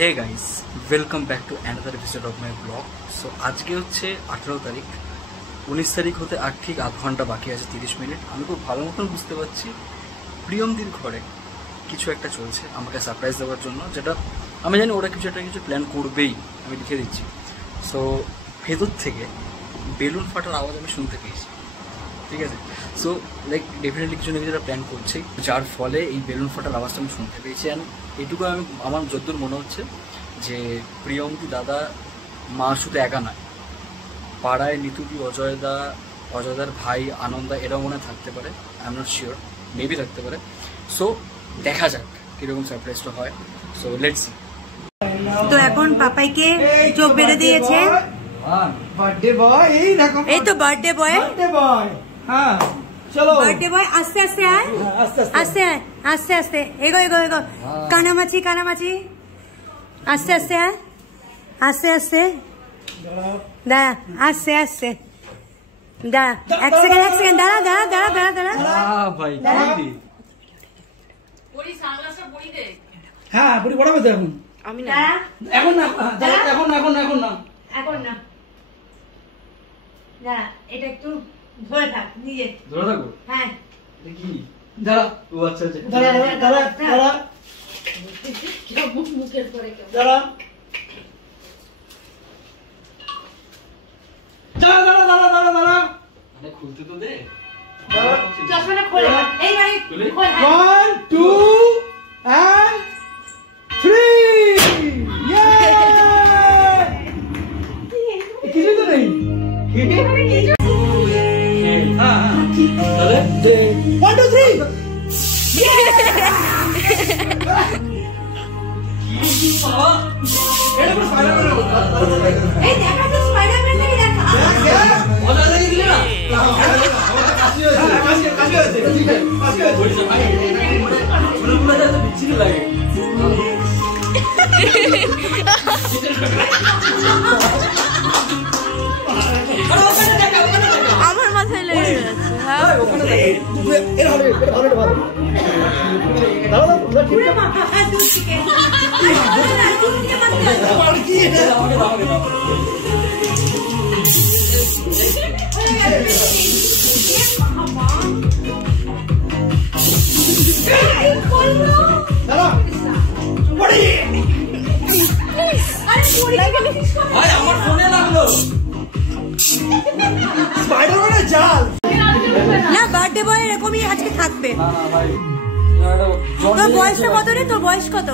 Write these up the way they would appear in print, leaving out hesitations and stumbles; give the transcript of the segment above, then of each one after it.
Hey guys, welcome back to another episode of my vlog. So আজকে হচ্ছে 18 তারিখ, 19 তারিখ হতে আর ঠিক আধ ঘন্টা বাকি আছে, 30 মিনিট। আমি খুব ভালো মতন বুঝতে পারছি প্রিয়মদির ঘরে কিছু একটা চলছে আমাকে সারপ্রাইজ দেওয়ার জন্য, যেটা আমি জানি ওরা কিছু প্ল্যান করবেই, আমি লিখে দিচ্ছি। সো ভেতর থেকে বেলুন ফাটার আওয়াজ আমি শুনতে পেয়েছি, ঠিক আছে? সো লাইক ডেফিনেটলি কিছু না কিছু প্ল্যান করছি, যার ফলে এই বেলুন ফাটার আওয়াজটা আমি শুনতে পেয়েছি। অ্যান্ড এটুকু আমার যতদূর মনে হচ্ছে যে প্রিয়মদি দাদা মা শুধু একা নয়, পাড়ায় নিতুদি, অজয়দার ভাই আনন্দা এরাও মনে থাকতে পারে। I am not sure, maybe থাকতে পারে। সো দেখা যাক কীরকম সারপ্রাইজটা হয়। So let's see. তো এখন পাপাইকে চোখ বেঁধে দিয়েছে বার্থডে বয়। এই তো বার্থডে বয়। হ্যাঁ চলো বার্থডে বয়, আস্তে আস্তে আয়, আস্তে আয়, আস্তে আস্তে এগো এগো এগো, কানামাছি কানামাছি, আস্তে আস্তে আয়, আস্তে আস্তে দাঁড়া, আস্তে আস্তে দাঁড়া, এক সেকেন্ড দাঁড়া দাঁড়া দাঁড়া দাঁড়া দাঁড়া ভাই হ্যাঁ পুরি পড়াবে তো এখন। আমি না, এখন না, এখন না, এখন না, এখন না, এখন না, দাঁড়া, এটা একটু ধরে থাক, নিজে ধরে থাকো। হ্যাঁ কি দাঁড়া, ও আচ্ছা আচ্ছা, দাঁড়া দাঁড়া দাঁড়া মুখের পরে কেউ দাঁড়া দাঁড়া দাঁড়া দাঁড়া দাঁড়া দাঁড়া মানে খুলতে তো দে। চশমাটা খোলে, এই ভাই খোল। 1 2 and 3 কিছু তো নেই। হ্যাঁ 1 2 3 এই দেখা তো স্পাইডারম্যান নাকি দেখা মজা লাগে দিলে না? বিচ্ছিরি লাগে। আমার মাথায় লেগে যাচ্ছে। হ্যাঁ আমার ফোনে লাগলো স্পাইডারম্যানের জাল। না, বার্থডে বয় এরকমই আজকে থাকবে। না ভাই, তোর বয়সটা কত রে? তোর বয়স কত?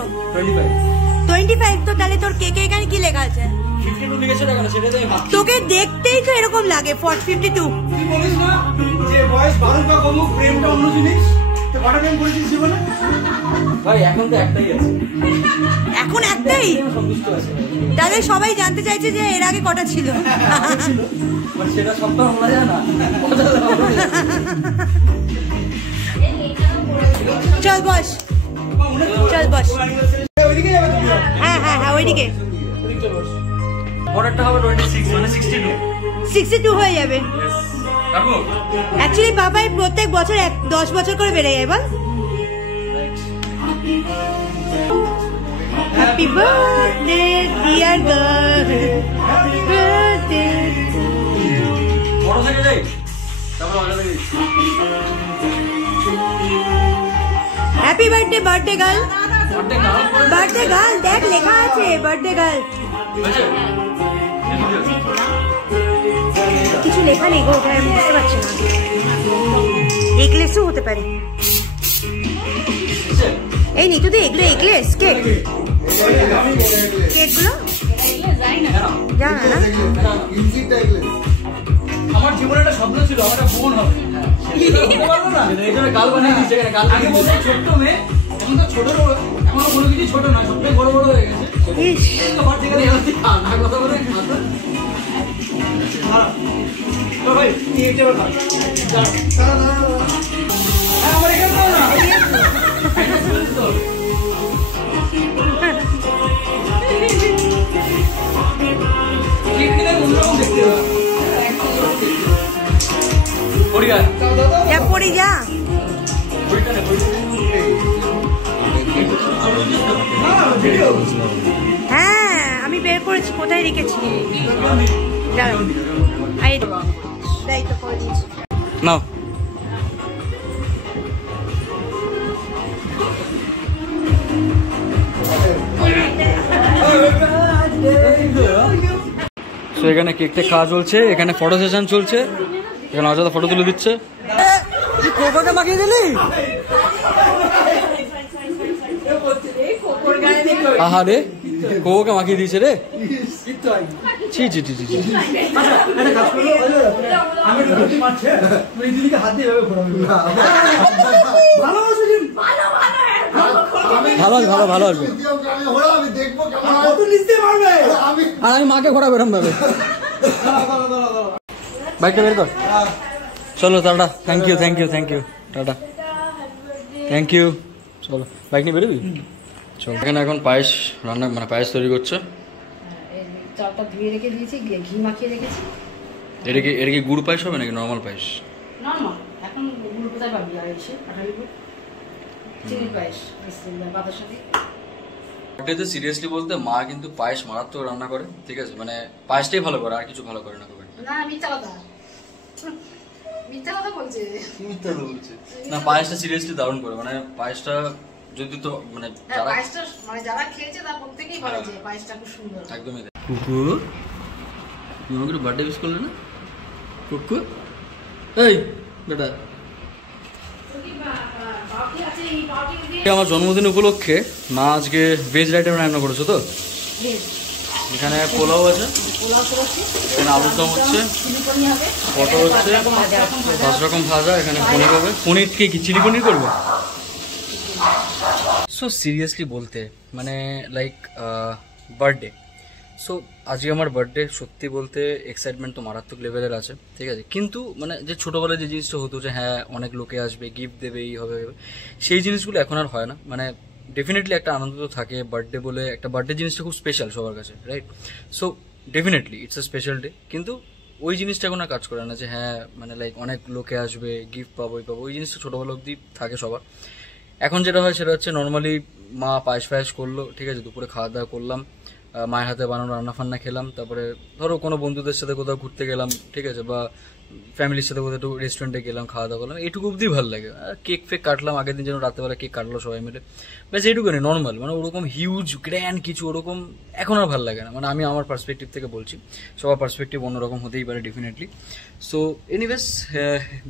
25। তো তাহলে তোর কেকে এখানে কি লেখা আছে? 52 লিখেছে না কেন? সেটা তো আমি ভাবছি। তোকে দেখতেই তো এরকম লাগে, 52। তুই বলিস না যে বয়স 12 বা কমুক, প্রেমটা অন্য জিনিস। তো কটা প্রেম করেছিস জীবনে? ভাই এখন তো একটাই আছে, এখন একটাই। সন্তুষ্ট আছে। তাহলে সবাই জানতে চাইছে যে এর আগে কটা ছিল। বাট সেটা সবটা বলা যায় না। চল বস, চল বস। ওইদিকে যাবে তুমি? হ্যাঁ হ্যাঁ হ্যাঁ, ওইদিকে। ওইদিকে চলো। পরেরটা হবে 26 মানে 62। 62 হয়ে যাবে। কাকু অ্যাকচুয়ালি বাবাই প্রত্যেক বছর 10 বছর করে বেড়ে যায়। বল happy birthday dear girl, happy birthday. বড় থেকে যাই, তারপর মজা থেকে দিচ্ছি। Happy birthday birthday girl, birthday girl করে বার্থডে গার্ল, দেখ লেখা আছে বার্থডে গার্ল। হয়েছে? কিছু লেখা নেই গো, ওটা আমি বুঝতে পারছি না। এগলেসও হতে পারে। এই নিতু দি, এগুলো এগলেস কেক, কেকগুলো জানা না। আমার জীবনে একটা স্বপ্ন ছিল আমার একটা বোন হবে, সেটা হতে পারলো না। এই জন্য গাল বানিয়ে দিচ্ছে, এখানে গাল আগে বলতে ছোট্ট মেয়ে, এখন তো ছোট এখনো কোনো কিছু ছোট না, সবটাই বড় বড় হয়ে গেছে। ইস, আমার থেকে না কথা বলে তো ভাই তুই এটা বল। আমার এখানে দাও না। যা পড়ি যা। ভিডিও রেখেছি, কোথায় রেখেছি? দাঁড়াও, এই তো করে দিয়েছি। নাও। তো এখানে কেকটা খাওয়া চলছে, এখানে ফটো সেশন চলছে, এখানে অযথা ফটো তুলে দিচ্ছে। কোকোকে মাখিয়ে দিলি? আহা রে, কোকোকে মাখিয়ে দিয়েছে রে। ছি ছি ছি ছি। ভালো ভালো ভালো আসবে। আর আমি মাকে ঘোরাবো এরম ভাবে। বাইকটা বের কর। চলো tata, thank you thank you thank you, tata thank you. চলো বাইক নিয়ে বেরোবি? চলো। এখানে এখন পায়েস রান্না, মানে পায়েস তৈরি করছে। চালটা ধুয়ে রেখে দিয়েছি, ঘি মাখিয়ে রেখেছি। এটা কি গুড় পায়েস হবে নাকি নর্মাল পায়েস? নর্মাল। এখন গুড় কোথায় পাবি? আর এসে আঠালি গুড়, চিনি পায়েস বাতার সাথে। এটাতে সিরিয়াসলি বলতে মা কিন্তু পায়েস মারাত্মক রান্না করে, ঠিক আছে? মানে পায়েসটাই ভালো করে, আর কিছু ভালো করে না। না মিথ্যা কথা, মিথ্যা কথা বলছে। মিথ্যা কথা বলছে না, পায়েসটা সিরিয়াসলি দারুণ করে। মানে পায়েসটা যদি তো মানে যারা পায়েসটা মানে যারা খেয়েছে তার প্রত্যেকেই বলেছে পায়েসটা খুব সুন্দর। একদমই তাই। কুকু, তুমি আমাকে বার্থডে উইশ করলে না? কুকু, এই বেটা। আমার জন্মদিন উপলক্ষে মা আজকে ভেজ আইটেম রান্না করেছো তো? এখানে পোলাও আছে, এখানে আলুর দম হচ্ছে, পটল হচ্ছে, 5 রকম ভাজা, এখানে পনির হবে। পনির কি চিলি পনির করবে? সো সিরিয়াসলি বলতে মানে লাইক বার্থডে। সো আজকে আমার বার্থডে, সত্যি বলতে এক্সাইটমেন্ট তো মারাত্মক লেভেলের আছে, ঠিক আছে? কিন্তু মানে যে ছোটোবেলায় যে জিনিসটা হতো যে হ্যাঁ অনেক লোকে আসবে, গিফট দেবে, এই হবে, সেই জিনিসগুলো এখন আর হয় না। মানে ডেফিনেটলি একটা আনন্দ তো থাকে, বার্থডে বলে একটা বার্থডে জিনিসটা খুব স্পেশাল সবার কাছে, right? So definitely it's a special day, কিন্তু ওই জিনিসটা এখন আর কাজ করে না যে হ্যাঁ মানে লাইক অনেক লোকে আসবে, গিফট পাবো, ওই জিনিসটা ছোটোবেলা অবধি থাকে সবার। এখন যেটা হয় সেটা হচ্ছে নর্মালি মা পায়েস ফায়েস করলো, ঠিক আছে? দুপুরে খাওয়া দাওয়া করলাম, মায়ের হাতে বানানো রান্না ফান্না খেলাম, তারপরে ধরো কোনো বন্ধুদের সাথে কোথাও ঘুরতে গেলাম, ঠিক আছে? বা ফ্যামিলির সাথে কোথাও একটু রেস্টুরেন্টে গেলাম, খাওয়া দাওয়া করলাম, এইটুকু অবধি ভালো লাগে। কেক ফেক কাটলাম, আগের দিন যেন রাত্রেবেলা কেক কাটলো সবাই মিলে, ব্যাস এইটুকুনি নর্মাল। মানে ওরকম হিউজ গ্র্যান্ড কিছু ওরকম এখন আর ভালো লাগে না। মানে আমি আমার পার্সপেক্টিভ থেকে বলছি, সবার পার্সপেক্টিভ অন্যরকম হতেই পারে ডেফিনেটলি। সো এনিওয়েজ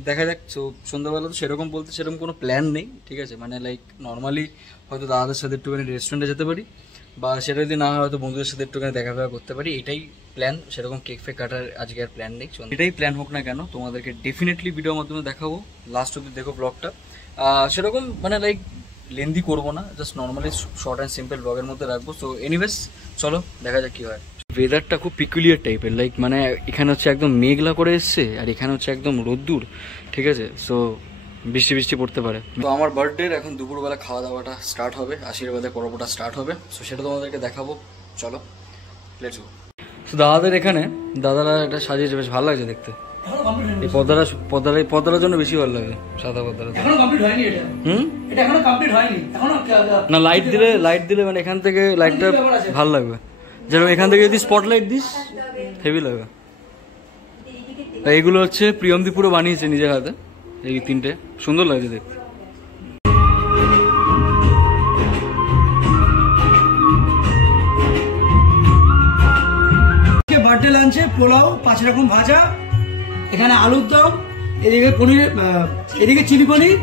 দেখা যাক। সো সন্ধ্যাবেলা তো সেরকম বলতে সেরকম কোনো প্ল্যান নেই, ঠিক আছে? মানে লাইক নর্মালি হয়তো দাদাদের সাথে একটুখানি রেস্টুরেন্টে যেতে পারি, বা সেটা যদি না হয় হয়তো বন্ধুদের সাথে একটুখানি দেখা ফেরা করতে পারি, এটাই প্ল্যান। সেরকম কেক ফেক কাটার আজকে আর প্ল্যান নেই। এটাই প্ল্যান হোক না কেন তোমাদেরকে ডেফিনেটলি ভিডিওর মাধ্যমে দেখাবো, লাস্ট অব্দি দেখো ব্লগটা। সেরকম মানে লাইক লেন্দি করবো না, just normally short and simple ব্লগের মধ্যে রাখবো। সো এনিওয়েজ চলো দেখা যাক কি হয়। ওয়েদারটা খুব পিকুলিয়ার টাইপের, লাইক মানে এখানে হচ্ছে একদম মেঘলা করে এসছে, আর এখানে হচ্ছে একদম রোদ্দুর, ঠিক আছে? সো বৃষ্টি বৃষ্টি পড়তে পারে। তো আমার বার্থডের এখন দুপুরবেলা খাওয়া দাওয়াটা স্টার্ট হবে, আশীর্বাদের পর্বটা স্টার্ট হবে। সো সেটা তোমাদেরকে দেখাবো, চলো লেটস গো। তো দাদাদের এখানে দাদারা এটা সাজিয়েছে, বেশ ভালো লাগছে দেখতে। এই পর্দাটার জন্য বেশি ভালো লাগে, সাদা পর্দাটা। এখনো কমপ্লিট হয়নি এটা। এটা এখনো কমপ্লিট হয়নি, এখনো না লাইট দিলে মানে এখান থেকে লাইটটা ভালো লাগবে। যেরকম এখান থেকে যদি স্পটলাইট দিস হেভি লাগবে। এইগুলো হচ্ছে প্রিয়মদি পুরো বানিয়েছে নিজের হাতে, এই 3টে সুন্দর লাগছে দেখতে। বার্থডে লাঞ্চে পোলাও, 5 রকম ভাজা, এখানে আলুর দম, এদিকে পনির, এদিকে চিলি পনির,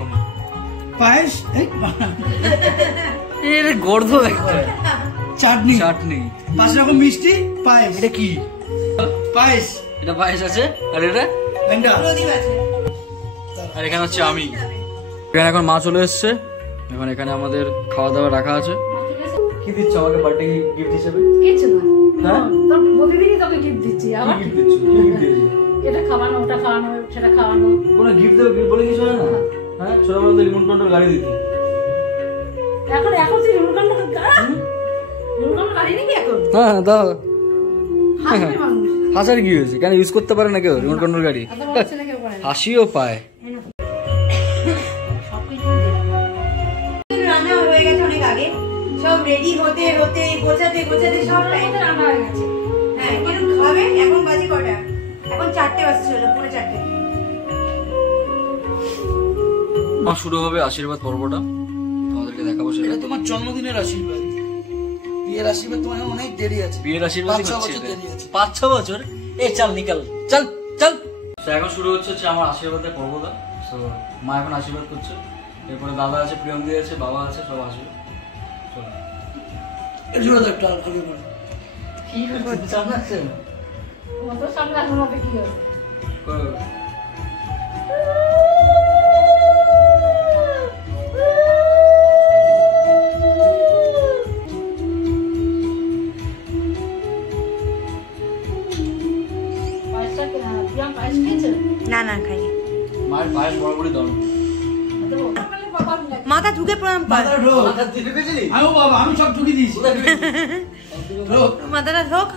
পায়েস, গর্ধ একটা চাটনি, 5 রকম মিষ্টি, পায়েস। এটা কি পায়েস? এটা পায়েস আছে, আর এটা আর এখানে হচ্ছে আমি। এখানে এখন মা চলে এসছে, এখন এখানে আমাদের খাওয়া দাওয়া রাখা আছে। কি দিচ্ছ আমাকে বার্থডে গিফট হিসেবে? কিছু না, হ্যাঁ প্রতিদিনই তোকে গিফট দিচ্ছি। আবার গিফট দিচ্ছ? কি গিফট দিয়েছো? এটা খাওয়ানো, ওটা খাওয়ানো, সেটা খাওয়ানো। কোনো গিফট দেবে বলে কিছু হয় না? হ্যাঁ ছোটবেলাতে রিমোট কন্ট্রোল গাড়ি দিত। এখন তুই রিমোট কন্ট্রোল গাড়ি নাকি এখন? হ্যাঁ দাও। হাসবে মানুষ। হাসার কি হয়েছে? কেন ইউজ করতে পারে না কেউ রিমোট কন্ট্রোল গাড়ি? হাসিও পায়। রান্না হয়ে গেছে অনেক আগে, সব রেডি হতে হতে গোছাতে গোছাতে সব টাইম রান্না হয়ে গেছে। হ্যাঁ কিরকম খাবে? এখন বাজে কটা? এখন 4টে বাজছে, হলো 4:45। শুরু হবে আশীর্বাদ পর্বটা, তোমাদেরকে দেখাবো সেটা। এটা তোমার জন্মদিনের আশীর্বাদ, বিয়ের আশীর্বাদ তোমার অনেক দেরি আছে। বিয়ের আশীর্বাদ 5-6 বছর দেরি আছে। 5-6 বছর? এই চল নিকাল, চল চল। তো এখন শুরু হচ্ছে আমার আশীর্বাদের পর্বটা। তো মা এখন আশীর্বাদ করছে, এরপরে দাদা আছে, প্রিয়মদি আছে, বাবা আছে, সব আসবে। চলো এর জন্য তো একটা আগে বলো কি হচ্ছে সামনে আসছে না কত সামনে আসবে না কি হবে? না না খাই। মায়ের পায়েস বরাবরই দাও। মাথা ঢুকে প্রণাম কর। আমি বাবা আমি সব ঢুকে দিয়েছি। মাথাটা ঢোক।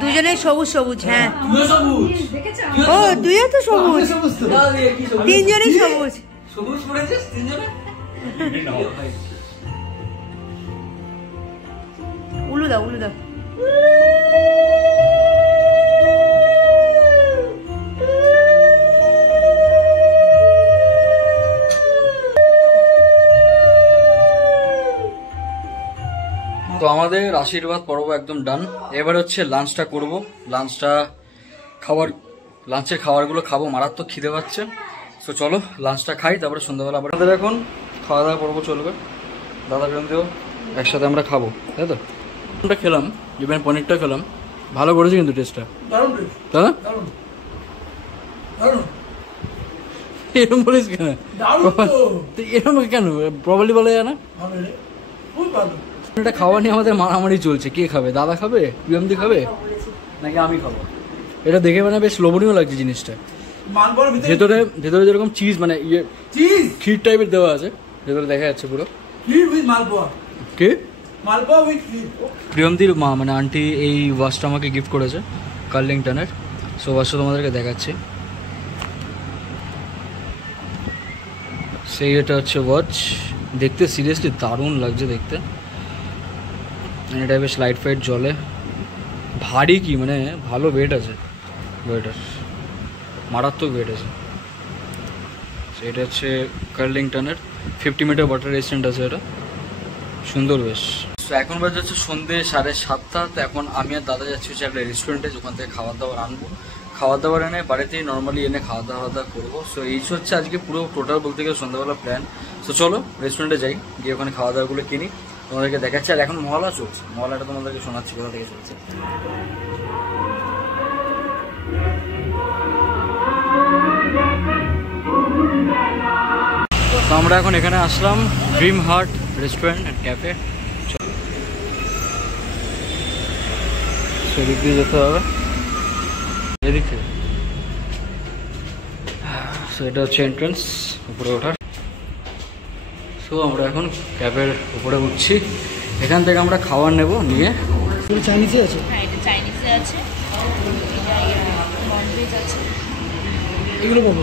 দুজনেই সবুজ সবুজ। হ্যাঁ তুইও সবুজ। ও তুইও তো সবুজ, সবুজ তো। তিনজনেই সবুজ। সবুজ পড়েছিস তিনজনে? উলু দাও উলু দাও। তো আমাদের আশীর্বাদ পর্ব একদম ডান। এবার হচ্ছে লাঞ্চটা করব। লাঞ্চের খাবারগুলো খাবো, মারাত্মক খিদে পাচ্ছে। তো চলো লাঞ্চটা খাই, তারপরে সন্ধ্যাবেলা আবার আমাদের এখন খাওয়া দাওয়া পর্ব চলবে। দাদা প্রেমদেও একসাথে আমরা খাবো, তাই তো? আমরা খেলাম, ইভেন পনিরটা খেলাম, ভালো করেছে কিন্তু টেস্টটা, দারুণ টেস্ট, দাদা। দারুণ দারুণ। এরকম বলিস কেন? দারুণ তো। এরকম কেন প্রবাবলি বলা যায় না? ভালো রে, খুব ভালো। এটা খাওয়া নিয়ে আমাদের মারামারি চলছে, কে খাবে? দাদা খাবে, প্রিয়মদি খাবে, নাকি আমি খাবো? এটা দেখে মানে বেশ লোভনীয় লাগছে জিনিসটা। মালপোয়ার ভেতরে যেরকম চিজ, মানে ইয়ে চিজ ক্ষীর টাইপের দেওয়া আছে, ভেতরে দেখা যাচ্ছে পুরো ক্ষীর with malpua. K? Malpua with ক্ষীর। প্রিয়মদির মা মানে আন্টি এই ওয়াচটা আমাকে গিফট করেছে, কার্লিংটনের। সো ওয়াচটা তোমাদেরকে দেখাচ্ছি। সেই এটা হচ্ছে ওয়াচ, দেখতে সিরিয়াসলি দারুণ লাগছে দেখতে। এটা বেশ লাইট ফাইট জ্বলে, ভারী কি মানে ভালো ওয়েট আছে, ওয়েটার মারাত্মক ওয়েট আছে। এটা হচ্ছে কার্লিংটনের 50 মিটার ওয়াটার রেজিস্ট্যান্ট আছে, এটা সুন্দর বেশ। তো এখন বাজে হচ্ছে সন্ধ্যে 7:30। তো এখন আমি আর দাদা যাচ্ছি হচ্ছে একটা রেস্টুরেন্টে, যেখান থেকে খাবার দাবার আনবো। খাবার দাবার এনে বাড়িতেই নর্মালি এনে খাওয়া দাওয়া করবো। সো এই হচ্ছে আজকে পুরো টোটাল বলতে গেলে সন্ধ্যাবেলা প্ল্যান। সো চলো রেস্টুরেন্টে যাই, গিয়ে ওখানে খাওয়া দাওয়াগুলো কিনি, তোমাদেরকে দেখাচ্ছি। আর এখন মহলা চলছে, মহলাটা তোমাদেরকে শোনাচ্ছি কোথা থেকে চলছে। তো আমরা এখন এখানে আসলাম, dream heart restaurant and cafe. সেদিক দিয়ে যেতে হবে, এদিক থেকে। সো এটা হচ্ছে এন্ট্রান্স, উপরে ওঠার। সো আমরা এখন ক্যাফের উপরে উঠছি, এখান থেকে আমরা খাবার নেব, নিয়ে চাইনিজে আছে। হ্যাঁ এটা চাইনিজে আছে, এটা ননভেজ আছে, এগুলো পাবো।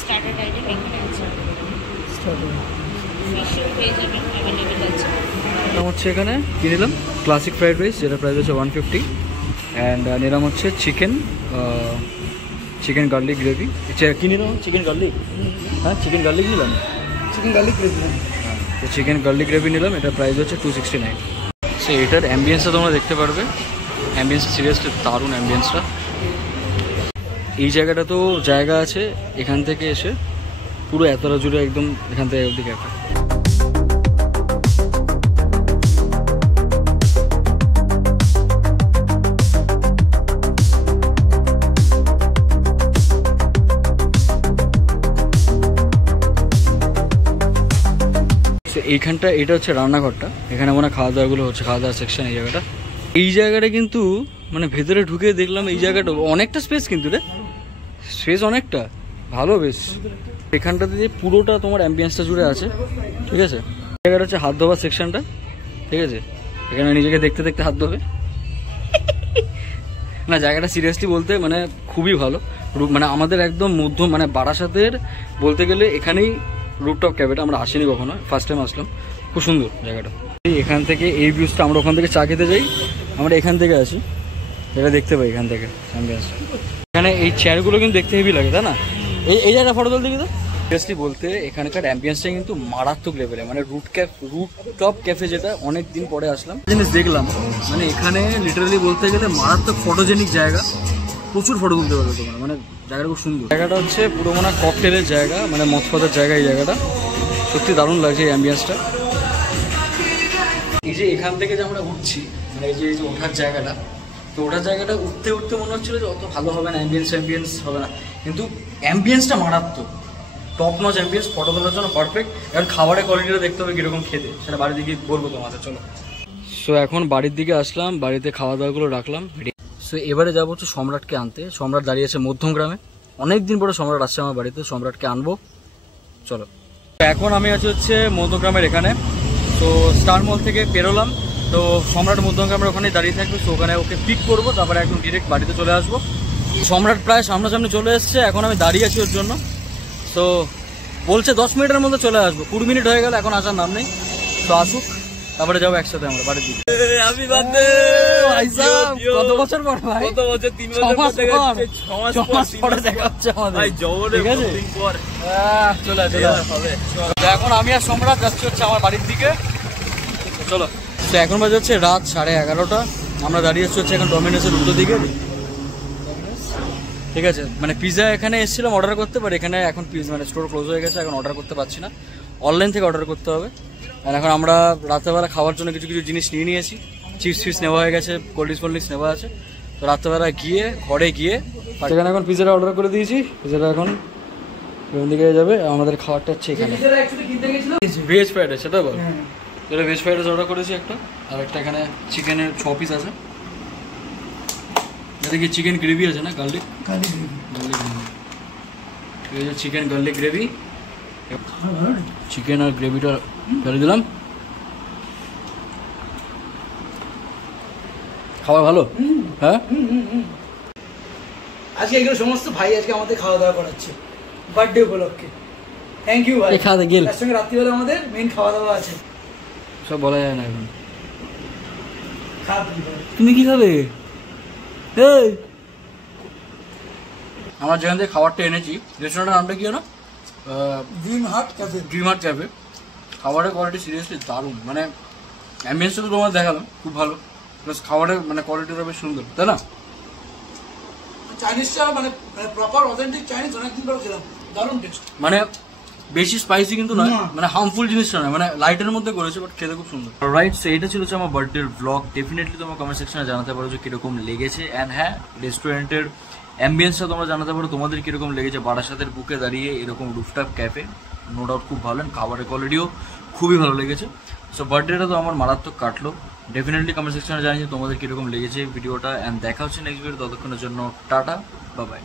স্টার্টার আইটেম এখানে আছে, ফিশও পেয়ে যাবেন, অ্যাভেলেবেল আছে। নিলাম হচ্ছে এখানে কি নিলাম, ক্লাসিক ফ্রাইড রাইস, যেটা প্রাইস হচ্ছে 150। অ্যান্ড নিলাম হচ্ছে চিকেন গার্লিক গ্রেভি। কি নিলাম? চিকেন গার্লিক, হ্যাঁ চিকেন গার্লিক নিলাম, চিকেন গার্লিক গ্রেভি। তো চিকেন গার্লিক গ্রেভি নিলাম, এটা প্রাইস হচ্ছে 269। সো এটার অ্যাম্বিয়েন্সটা তোমরা দেখতে পারবে, অ্যাম্বিয়েন্সটা সিরিয়াসলি দারুণ অ্যাম্বিয়েন্সটা। এই জায়গাটা তো জায়গা আছে, এখান থেকে এসে পুরো এতটা জুড়ে একদম এখান থেকে অবধি ক্যাফে। এইখানটা এটা হচ্ছে রান্নাঘরটা, এখানে মনে খাওয়া দাওয়াগুলো হচ্ছে, খাওয়া দাওয়ার সেকশন এই জায়গাটা কিন্তু মানে ভেতরে ঢুকে দেখলাম এই জায়গাটা অনেকটা স্পেস, কিন্তু রে স্পেস অনেকটা ভালো বেশ। এখানটাতে যে পুরোটা তোমার অ্যাম্বিয়েন্সটা জুড়ে আছে, ঠিক আছে। জায়গাটা হচ্ছে হাত ধোয়ার সেকশনটা, ঠিক আছে। এখানে নিজেকে দেখতে দেখতে হাত ধোবে, না জায়গাটা সিরিয়াসলি বলতে মানে খুবই ভালো, মানে আমাদের একদম মধ্য মানে বারাসাতের বলতে গেলে এখানেই রুফটপ ক্যাফেটা, আমরা আসিনি কখনো, ফার্স্ট টাইম আসলাম, খুব সুন্দর জায়গাটা। এখান থেকে এই ভিউজটা, আমরা ওখান থেকে চা খেতে যাই, আমরা এখান থেকে আসি, এটা দেখতে পাই এখান থেকে অ্যাম্বিয়েন্সটা। এখানে এই চেয়ারগুলো কিন্তু দেখতে হেভি লাগে, তাই না? এই জায়গাটা ফটো তুলতে কিন্তু সিরিয়াসলি বলতে এখানকার অ্যাম্বিয়েন্সটা কিন্তু মারাত্মক লেভেলে, মানে রুফটপ ক্যাফে যেটা অনেক দিন পরে আসলাম জিনিস দেখলাম, মানে এখানে লিটারালি বলতে গেলে মারাত্মক ফটোজেনিক জায়গা, প্রচুর ফটো তুলতে পারবে তোমরা, মানে জায়গাটা খুব সুন্দর। জায়গাটা হচ্ছে পুরো মানে ককটেলের জায়গা, মানে মৎস্যদের জায়গা, এই জায়গাটা সত্যি দারুণ লাগছে এই অ্যাম্বিয়েন্সটা। এই যে এখান থেকে যে আমরা উঠছি, মানে এই যে ওঠার জায়গাটা, তো ওঠার জায়গাটা উঠতে উঠতে মনে হচ্ছিল যে অত ভালো হবে না, অ্যাম্বিয়েন্স হবে না, কিন্তু অ্যাম্বিয়েন্সটা মারাত্মক, টপ নচ অ্যাম্বিয়েন্স, ফটো তোলার জন্য পারফেক্ট। এবার খাবারের কোয়ালিটিটা দেখতে হবে কীরকম খেতে, সেটা বাড়ির দিকে বলবো তোমাদের, চলো। সো এখন বাড়ির দিকে আসলাম, বাড়িতে খাওয়া দাওয়াগুলো রাখলাম। সো এবারে যাবো হচ্ছে সম্রাটকে আনতে, সম্রাট দাঁড়িয়ে আছে মধ্যমগ্রামে, অনেকদিন পরে সম্রাট আসছে আমার বাড়িতে, সম্রাটকে আনবো, চলো। এখন আমি আছি হচ্ছে মধ্যমগ্রামের এখানে, তো স্টার মল থেকে বেরোলাম, তো সম্রাট মধ্যমগ্রামের ওখানে দাঁড়িয়ে থাকবে, তো ওখানে ওকে পিক করবো, তারপরে একদম ডিরেক্ট বাড়িতে চলে আসবো। সম্রাট প্রায় সামনাসামনি চলে এসছে, এখন আমি দাঁড়িয়ে আছি ওর জন্য, তো বলছে 10 মিনিটের মধ্যে চলে আসবো, 20 মিনিট হয়ে গেল, এখন আসার নাম নেই, তো আসুক, তারপরে যাবো একসাথে আমরা বাড়ির দিকে। কত বছর পর ভাই? কত বছর? 3 বছর পরে দেখা হচ্ছে আমাদের, ঠিক আছে? চলে হবে। এখন আমি আর সম্রাট যাচ্ছি হচ্ছে আমার বাড়ির দিকে, চলো। তো এখন বাজে হচ্ছে রাত 11:30, আমরা দাঁড়িয়ে হচ্ছে এখন ডমিনোসের উল্টো দিকে, ঠিক আছে? মানে পিজা এখানে এসেছিলাম অর্ডার করতে, পারি এখানে এখন মানে স্টোর ক্লোজ হয়ে গেছে, এখন অর্ডার করতে পারছি না, অনলাইন থেকে অর্ডার করতে হবে। আর এখন আমরা রাত্রেবেলা খাওয়ার জন্য কিছু কিছু জিনিস নিয়ে নিয়েছি, চিপস নেওয়া হয়ে গেছে, কোল্ড ড্রিঙ্কস নেওয়া আছে, তো রাত্রেবেলা গিয়ে ঘরে গিয়ে সেখানে এখন পিজাটা অর্ডার করে দিয়েছি, পিজাটা এখন কোন দিকে যাবে, আমাদের খাবারটা হচ্ছে এখানে ভেজ ফ্রাইড রাইস, সেটা বল, যেটা ভেজ ফ্রাইড রাইস অর্ডার করেছি একটা, আর একটা এখানে চিকেনের 6 পিস আছে, এটা কি চিকেন গ্রেভি আছে না, garlic gravy, chicken garlic gravy, chicken আর গ্রেভিটা ফেলে দিলাম। খাবার ভালো, হ্যাঁ। আজকে এগুলো সমস্ত ভাই আজকে আমাদের খাওয়া দাওয়া করাচ্ছে বার্থডে উপলক্ষে, থ্যাংক ইউ ভাই। খাওয়া গেল, তার সঙ্গে রাত্রিবেলা আমাদের মেইন খাওয়া দাওয়া আছে, সব বলা যায় না এখন। তুমি কি খাবে? আমার যেখান থেকে খাবারটা এনেছি, রেস্টুরেন্টের নামটা কি জানো? Dream heart cafe. খাবারের কোয়ালিটি সিরিয়াসলি দারুণ, মানে অ্যাম্বিয়েন্সটা তো তোমার দেখালাম খুব ভালো, প্লাস খাবারের মানে কোয়ালিটিটা বেশ সুন্দর, তাই না? চাইনিজটা মানে প্রপার অথেন্টিক চাইনিজ, অনেকদিন পরে খেলাম, দারুণ টেস্ট, মানে বেশি স্পাইসি কিন্তু নয়, মানে হার্মফুল জিনিসটা নয়, মানে লাইটের মধ্যে করেছে, বাট খেতে খুব সুন্দর। রাইট, সো এটা ছিল আমার বার্থডের ব্লগ। ডেফিনেটলি তোমার কমেন্ট সেকশনে জানাতে পারো যে কিরকম লেগেছে, অ্যান্ড হ্যাঁ, রেস্টুরেন্টের অ্যাম্বিয়েন্সটা তোমরা জানাতে পারো তোমাদের কিরকম লেগেছে, বারাসাতের বুকে দাঁড়িয়ে এরকম রুফটপ ক্যাফে, নো ডাউট খুব ভালো, খাবারের কোয়ালিটিও খুবই ভালো লেগেছে। সো বার্থডেটা তো আমার মারাত্মক কাটলো, ডেফিনেটলি কমেন্ট সেকশনে জানিয়ে তোমাদের কিরকম লেগেছে ভিডিওটা, অ্যান্ড দেখা হচ্ছে নেক্সট ভিডিও, ততক্ষণের জন্য টাটা, বাই বাই।